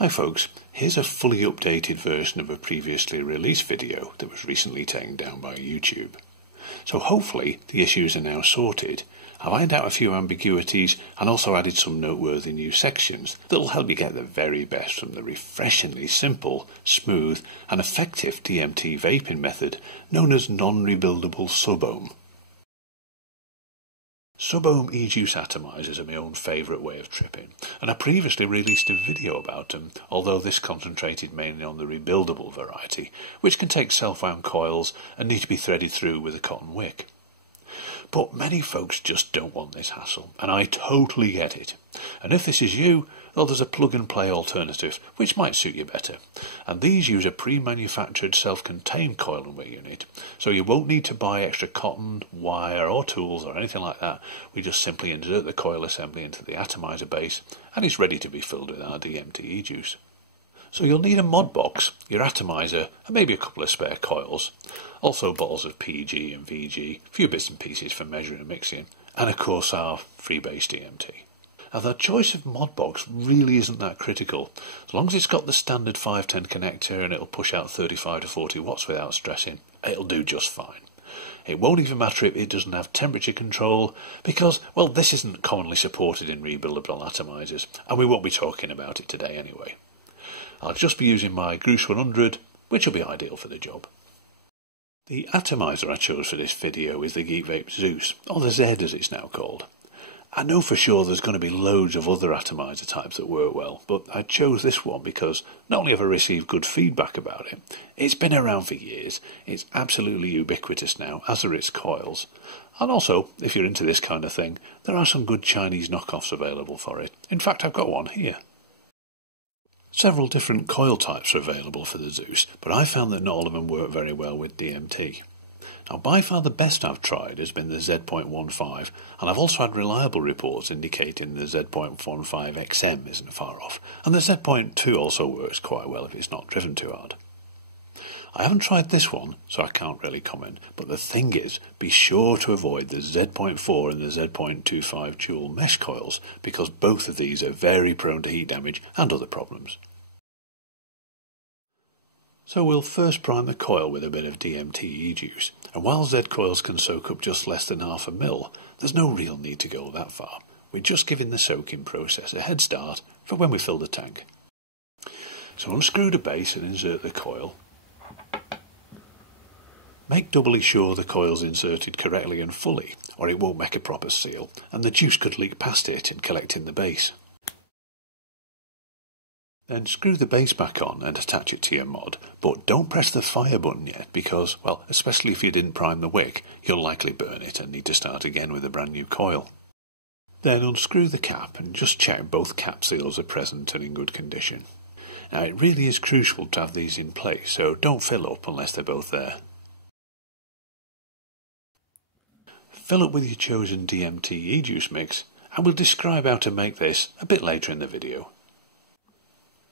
Hi folks, here's a fully updated version of a previously released video that was recently taken down by YouTube. So hopefully the issues are now sorted. I've ironed out a few ambiguities and also added some noteworthy new sections that will help you get the very best from the refreshingly simple, smooth and effective DMT vaping method known as Non-Rebuildable Sub Ohm. Sub Ohm e-juice atomizers are my own favourite way of tripping, and I previously released a video about them, although this concentrated mainly on the rebuildable variety, which can take self-wound coils and need to be threaded through with a cotton wick. But many folks just don't want this hassle, and I totally get it. And if this is you, well, there's a plug-and-play alternative which might suit you better. And these use a pre-manufactured self-contained coil and wick unit, so you won't need to buy extra cotton, wire or tools or anything like that. We just simply insert the coil assembly into the atomizer base and it's ready to be filled with our DMT e-juice. So you'll need a mod box, your atomizer and maybe a couple of spare coils. Also bottles of PG and VG, a few bits and pieces for measuring and mixing, and of course our freebase DMT. Now the choice of mod box really isn't that critical. As long as it's got the standard 510 connector and it'll push out 35 to 40 watts without stressing, it'll do just fine. It won't even matter if it doesn't have temperature control because, well, this isn't commonly supported in rebuildable atomizers and we won't be talking about it today anyway. I'll just be using my Greuse 100, which will be ideal for the job. The atomizer I chose for this video is the Geekvape Zeus, or the Z as it's now called. I know for sure there's going to be loads of other atomizer types that work well, but I chose this one because not only have I received good feedback about it, it's been around for years, it's absolutely ubiquitous now, as are its coils. And also, if you're into this kind of thing, there are some good Chinese knockoffs available for it. In fact, I've got one here. Several different coil types are available for the Zeus, but I found that not all of them work very well with DMT. Now, by far the best I've tried has been the Z.15, and I've also had reliable reports indicating the Z.15XM isn't far off, and the Z.2 also works quite well if it's not driven too hard. I haven't tried this one, so I can't really comment, but the thing is, be sure to avoid the Z.4 and the Z.25 dual mesh coils, because both of these are very prone to heat damage and other problems. So we'll first prime the coil with a bit of DMT e-juice, and while Z coils can soak up just less than half a mil, there's no real need to go that far. We're just giving the soaking process a head start for when we fill the tank. So unscrew the base and insert the coil. Make doubly sure the coil's inserted correctly and fully, or it won't make a proper seal, and the juice could leak past it and collect in the base. Then screw the base back on and attach it to your mod, but don't press the fire button yet because, well, especially if you didn't prime the wick, you'll likely burn it and need to start again with a brand new coil. Then unscrew the cap and just check both cap seals are present and in good condition. Now it really is crucial to have these in place, so don't fill up unless they're both there. Fill up with your chosen DMT e-juice mix, and we'll describe how to make this a bit later in the video.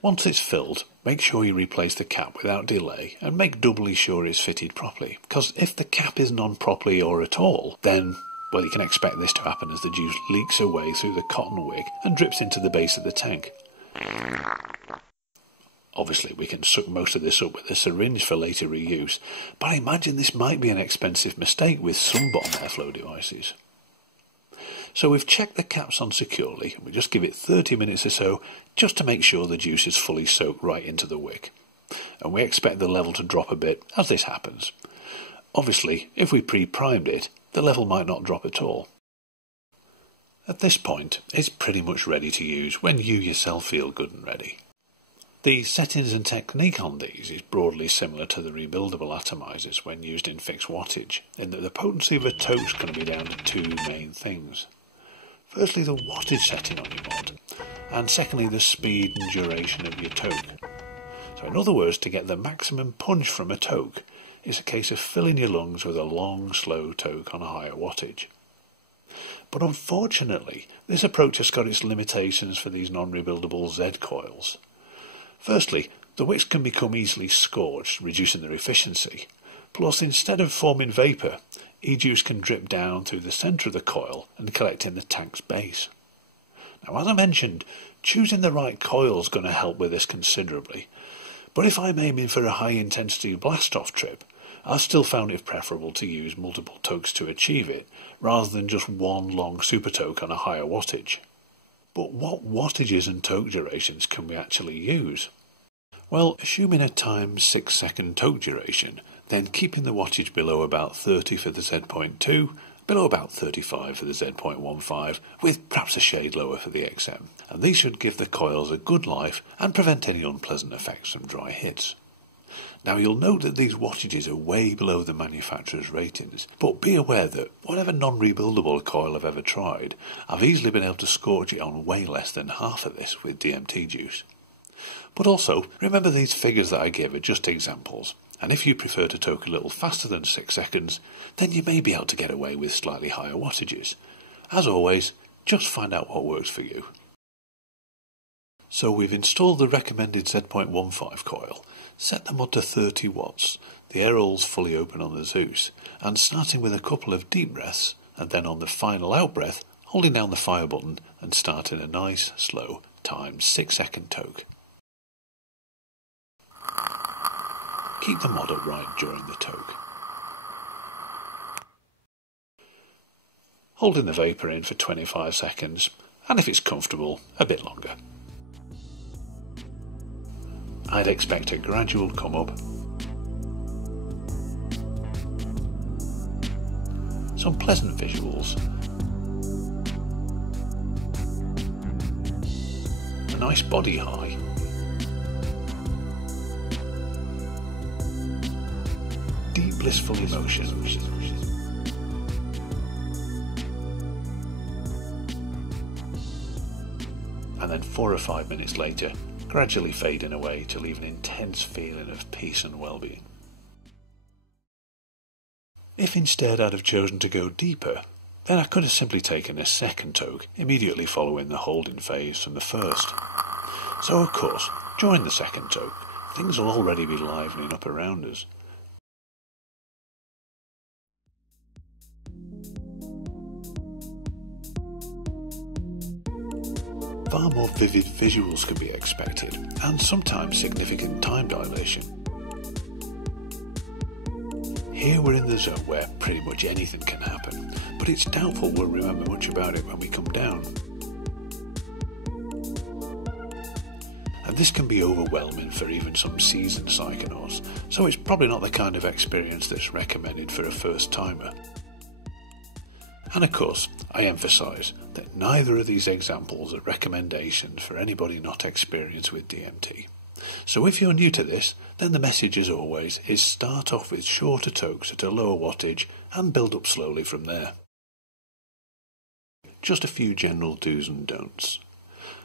Once it's filled, make sure you replace the cap without delay and make doubly sure it's fitted properly, because if the cap isn't on properly or at all, then, well, you can expect this to happen as the juice leaks away through the cotton wick and drips into the base of the tank. Obviously, we can suck most of this up with a syringe for later reuse, but I imagine this might be an expensive mistake with some bottom airflow devices. So we've checked the caps on securely, and we just give it 30 minutes or so just to make sure the juice is fully soaked right into the wick. And we expect the level to drop a bit as this happens. Obviously, if we pre-primed it, the level might not drop at all. At this point, it's pretty much ready to use when you yourself feel good and ready. The settings and technique on these is broadly similar to the rebuildable atomizers when used in fixed wattage, in that the potency of a toke's going to be down to two main things. Firstly, the wattage setting on your mod, and secondly, the speed and duration of your toke. So in other words, to get the maximum punch from a toke, it's a case of filling your lungs with a long, slow toke on a higher wattage. But unfortunately, this approach has got its limitations for these non-rebuildable Z coils. Firstly, the wicks can become easily scorched, reducing their efficiency. Plus, instead of forming vapour, e-juice can drip down through the centre of the coil and collect in the tank's base. Now, as I mentioned, choosing the right coil is going to help with this considerably. But if I'm aiming for a high-intensity blast-off trip, I've still found it preferable to use multiple tokes to achieve it, rather than just one long super toke on a higher wattage. But what wattages and toke durations can we actually use? Well, assuming a times 6 second toke duration, then keeping the wattage below about 30 for the Z.2, below about 35 for the Z.15, with perhaps a shade lower for the XM, and these should give the coils a good life and prevent any unpleasant effects from dry hits. Now you'll note that these wattages are way below the manufacturer's ratings, but be aware that whatever non-rebuildable coil I've ever tried, I've easily been able to scorch it on way less than half of this with DMT juice. But also, remember these figures that I give are just examples, and if you prefer to toke a little faster than 6 seconds, then you may be able to get away with slightly higher wattages. As always, just find out what works for you. So we've installed the recommended Z.15 coil, set the mod to 30 watts, the air holes fully open on the Zeus, and starting with a couple of deep breaths, and then on the final out breath, holding down the fire button and starting a nice, slow, times 6 second toke. Keep the mod upright during the toke. Holding the vapour in for 25 seconds, and if it's comfortable, a bit longer. I'd expect a gradual come up, some pleasant visuals, a nice body high, deep blissful emotions, and then 4 or 5 minutes later, gradually fading away to leave an intense feeling of peace and well-being. If instead I'd have chosen to go deeper, then I could have simply taken a second toke immediately following the holding phase from the first. So of course, during the second toke, things will already be livening up around us. Far more vivid visuals can be expected, and sometimes significant time dilation. Here we're in the zone where pretty much anything can happen, but it's doubtful we'll remember much about it when we come down. And this can be overwhelming for even some seasoned psychonauts, so it's probably not the kind of experience that's recommended for a first timer. And of course, I emphasise that neither of these examples are recommendations for anybody not experienced with DMT. So if you're new to this, then the message as always is start off with shorter tokes at a lower wattage and build up slowly from there. Just a few general do's and don'ts.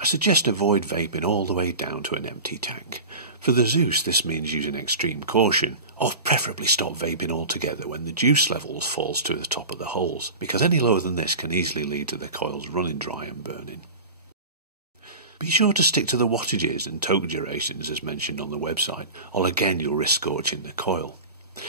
I suggest avoid vaping all the way down to an empty tank. For the Zeus this means using extreme caution, or preferably stop vaping altogether when the juice levels falls to the top of the holes, because any lower than this can easily lead to the coils running dry and burning. Be sure to stick to the wattages and toke durations as mentioned on the website, or again you'll risk scorching the coil.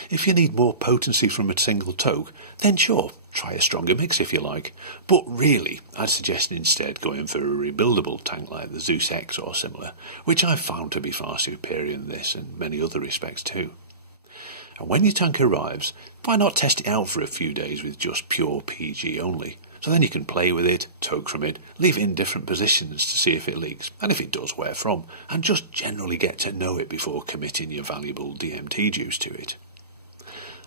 If you need more potency from a single toke, then sure, try a stronger mix if you like, but really I'd suggest instead going for a rebuildable tank like the Zeus X or similar, which I've found to be far superior in this and many other respects too. And when your tank arrives, why not test it out for a few days with just pure PG only, so then you can play with it, toke from it, leave it in different positions to see if it leaks, and if it does, where from, and just generally get to know it before committing your valuable DMT juice to it.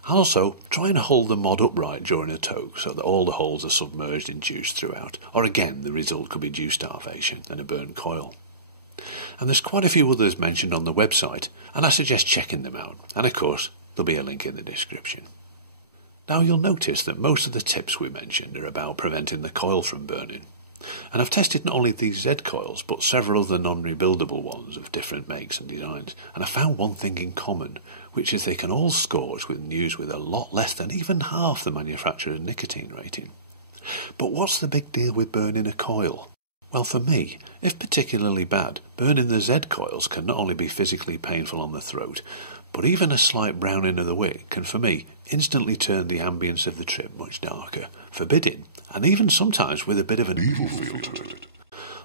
Also, try and hold the mod upright during a toke so that all the holes are submerged in juice throughout, or again the result could be juice starvation and a burned coil. And there's quite a few others mentioned on the website, and I suggest checking them out, and of course there'll be a link in the description. Now you'll notice that most of the tips we mentioned are about preventing the coil from burning. And I've tested not only these Z coils, but several other non-rebuildable ones of different makes and designs, and I found one thing in common, which is they can all scorch with news with a lot less than even half the manufacturer's nicotine rating. But what's the big deal with burning a coil? Well, for me, if particularly bad, burning the Z coils can not only be physically painful on the throat, but even a slight browning of the wick can, for me, instantly turn the ambience of the trip much darker, forbidding, and even sometimes with a bit of an evil feel to it.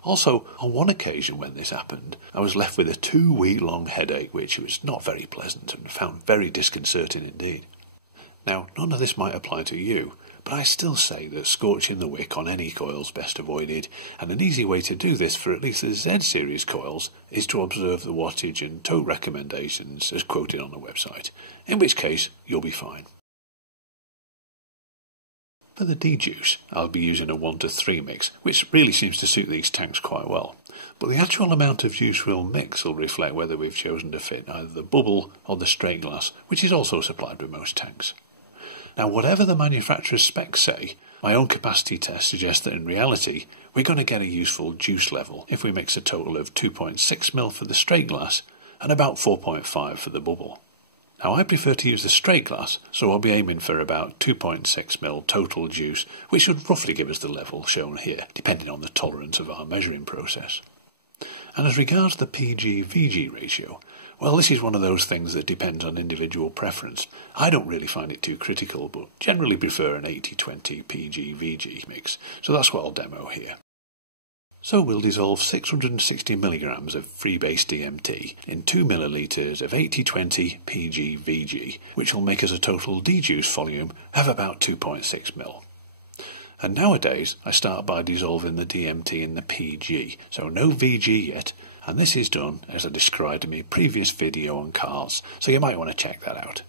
Also, on one occasion when this happened, I was left with a 2-week-long headache, which was not very pleasant and found very disconcerting indeed. Now, none of this might apply to you, but I still say that scorching the wick on any coil is best avoided, and an easy way to do this for at least the Z series coils is to observe the wattage and tote recommendations as quoted on the website, in which case you'll be fine. For the dejuice, I'll be using a 1:3 mix, which really seems to suit these tanks quite well, but the actual amount of juice we'll mix will reflect whether we've chosen to fit either the bubble or the straight glass, which is also supplied with most tanks. Now, whatever the manufacturer's specs say, my own capacity test suggests that in reality we're going to get a useful juice level if we mix a total of 2.6ml for the straight glass and about 4.5 for the bubble. Now, I prefer to use the straight glass, so I'll be aiming for about 2.6ml total juice, which should roughly give us the level shown here, depending on the tolerance of our measuring process. And as regards the PG-VG ratio, well, this is one of those things that depends on individual preference. I don't really find it too critical, but generally prefer an 80-20 PG-VG mix, so that's what I'll demo here. So we'll dissolve 660 milligrams of free-base DMT in 2 millilitres of 80-20 PG-VG, which will make us a total dejuice volume of about 2.6 ml. And nowadays I start by dissolving the DMT in the PG, so no VG yet, and this is done as I described in my previous video on carts, so you might want to check that out.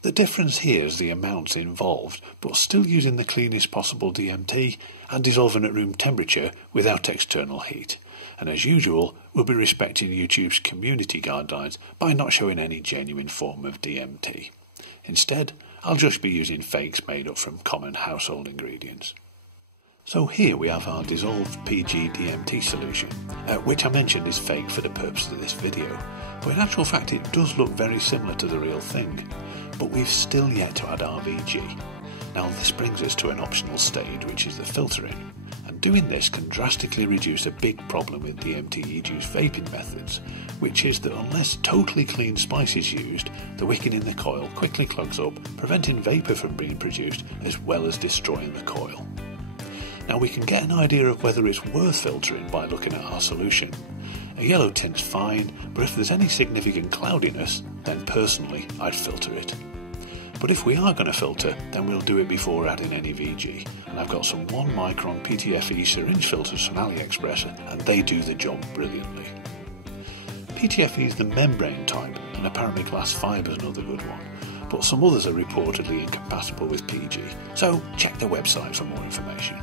The difference here is the amounts involved, but still using the cleanest possible DMT and dissolving at room temperature without external heat. And as usual, we'll be respecting YouTube's community guidelines by not showing any genuine form of DMT. Instead, I'll just be using fakes made up from common household ingredients. So here we have our dissolved PG DMT solution, which I mentioned is fake for the purpose of this video, but in actual fact it does look very similar to the real thing. But we've still yet to add our VG. Now this brings us to an optional stage, which is the filtering, and doing this can drastically reduce a big problem with DMT-induced vaping methods, which is that unless totally clean spice is used, the wicking in the coil quickly clogs up, preventing vapour from being produced as well as destroying the coil. Now we can get an idea of whether it's worth filtering by looking at our solution. A yellow tint's fine, but if there's any significant cloudiness, then personally I'd filter it. But if we are going to filter, then we'll do it before adding any VG, and I've got some 1 micron PTFE syringe filters from AliExpress, and they do the job brilliantly. PTFE is the membrane type, and apparently glass fibre is another good one, but some others are reportedly incompatible with PG, so check the website for more information.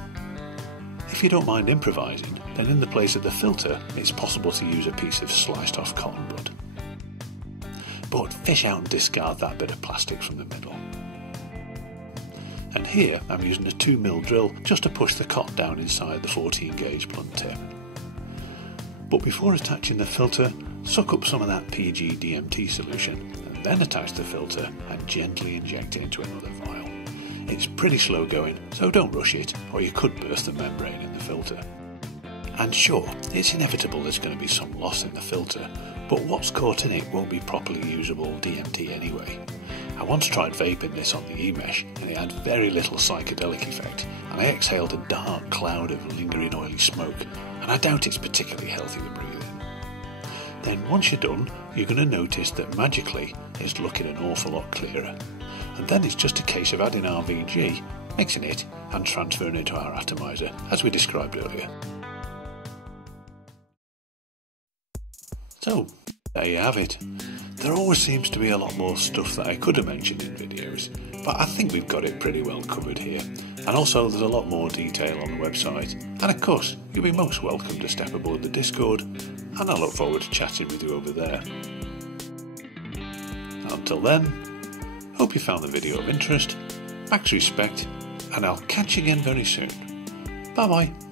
If you don't mind improvising, then in the place of the filter, it's possible to use a piece of sliced off cotton bud. But fish out and discard that bit of plastic from the middle. And here I'm using a 2mm drill just to push the cot down inside the 14 gauge blunt tip. But before attaching the filter, suck up some of that PG DMT solution and then attach the filter and gently inject it into another vial. It's pretty slow going, so don't rush it, or you could burst the membrane in the filter. And sure, it's inevitable there's going to be some loss in the filter, but what's caught in it won't be properly usable DMT anyway. I once tried vaping this on the e-mesh, and it had very little psychedelic effect, and I exhaled a dark cloud of lingering oily smoke, and I doubt it's particularly healthy to breathe in. Then once you're done, you're going to notice that magically it's looking an awful lot clearer. And then it's just a case of adding our VG, mixing it and transferring it to our atomizer, as we described earlier. So, there you have it. There always seems to be a lot more stuff that I could have mentioned in videos, but I think we've got it pretty well covered here. And also there's a lot more detail on the website, and of course you'll be most welcome to step aboard the Discord, and I look forward to chatting with you over there. Until then, hope you found the video of interest, max respect, and I'll catch you again very soon. Bye bye.